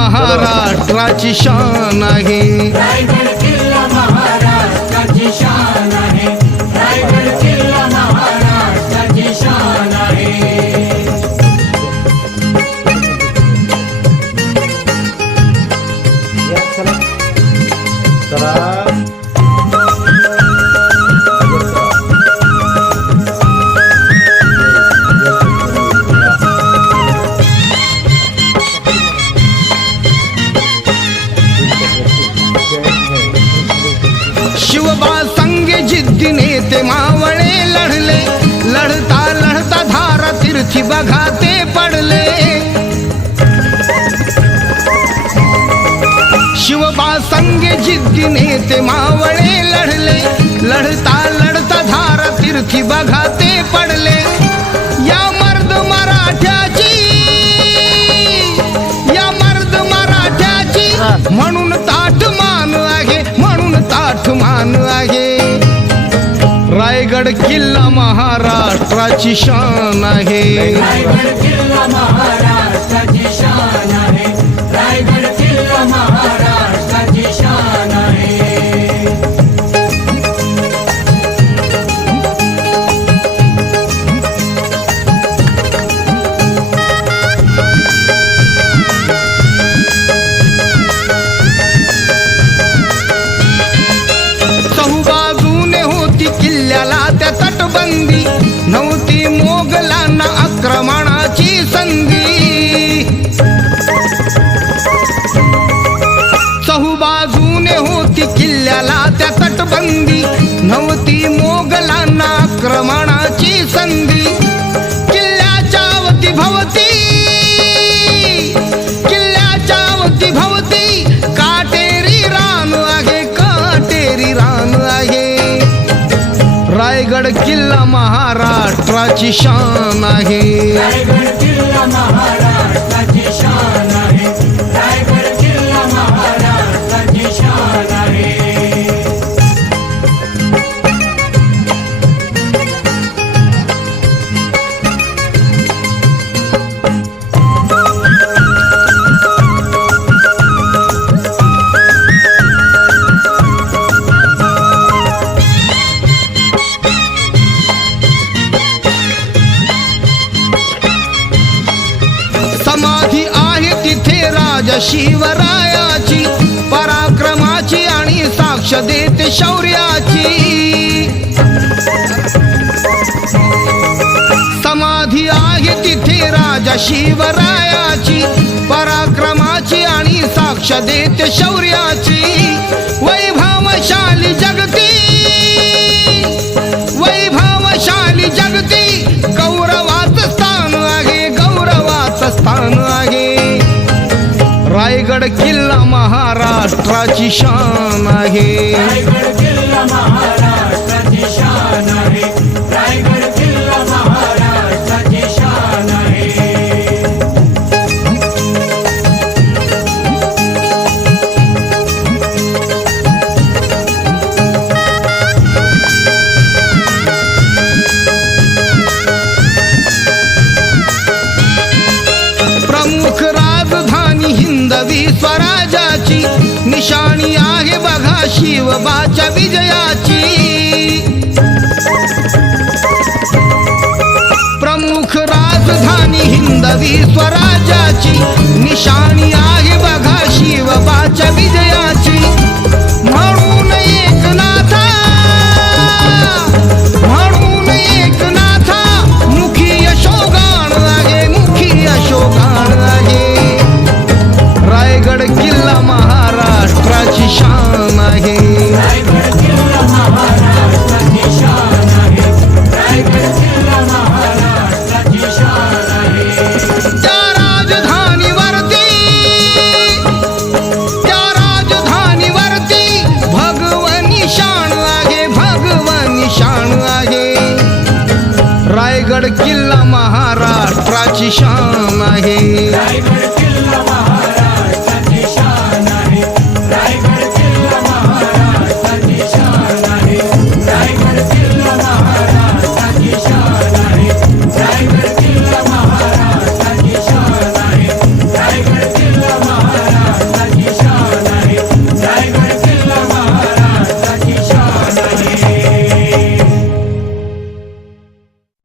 महाराष्ट्राची शान आहे. रायगड किल्ला महाराष्ट्राची शान आहे. रायगड किल्ला महाराष्ट्राची शान आहे. शिवबा संगे जिद्दीने ते मावळे लढले, लढता लढता धारा तीर्थी बघा ते पडले. शिवबा संगे जिद्दीने ते मावळे लढले, लढता लढता धारा तीर्थी बघा ते पडले. या मर्द मराठ्याची, या मर्द मराठ्याची म्हणून ताठ मान आहे, म्हणून ताठ मान आहे. रायगड किल्ला महाराष्ट्राची शान आहे. रायगड किल्ला महाराष्ट्राची शान आहे. रायगड किल्ला महाराष्ट्राची शान आहे. चहूबाजूने होती किल्ल्याला त्या तटबंदी, नव्हती मोगलांना आक्रमणाची संधी. चहूबाजूने होती किल्ल्याला त्या तटबंदी, नव्हती मोगलांना आक्रमणाची संधी. किल्ल्याच्या अवतीभवती, किल्ल्याच्या अवतीभवती काटेरी रान आहे, काटेरी रान आहे. रायगड किल्ला महाराष्ट्राची शान आहे. रायगड किल्ला महाराष्ट्राची शान आहे. रायगड किल्ला महाराष्ट्राची शान आहे. समाधी आहे तिथे राजा शिवरायाची, पराक्रमाची आणि साक्ष देते शौर्याची. समाधी आहे तिथे राजा शिवरायाची, पराक्रमाची आणि साक्ष देते शौर्याची. वैभवशाली जगती, वैभवशाली जगती गौरवाचं स्थान आहे, गौरवाचं स्थान आहे. रायगड किल्ला महाराष्ट्राची शान आहे. रायगड किल्ला महाराष्ट्राची शान आहे. रायगड किल्ला महाराष्ट्राची शान आहे. प्रमुख राजधानी हिंदवी स्वराज्याची, निशाणी आहे बघा शिवबाच्या विजयाची. प्रमुख राजधानी हिंदवी स्वराज्याची, निशाणी आहे बघा शिवबाच्या विजयाची. म्हणून एकनाथा, म्हणून एकनाथा मुखी यशोगान आहे, मुखी यशोगान आहे. रायगड किल्ला महाराष्ट्राची शान आहे. रायगड किल्ला महाराष्ट्राची शान आहे. रायगड किल्ला महाराष्ट्राची शान आहे. त्या राजधानीवरती, त्या राजधानीवरती भगवानी शान आहे, भगवानी शान आहे. रायगड किल्ला महाराष्ट्राची शान आहे. रायगड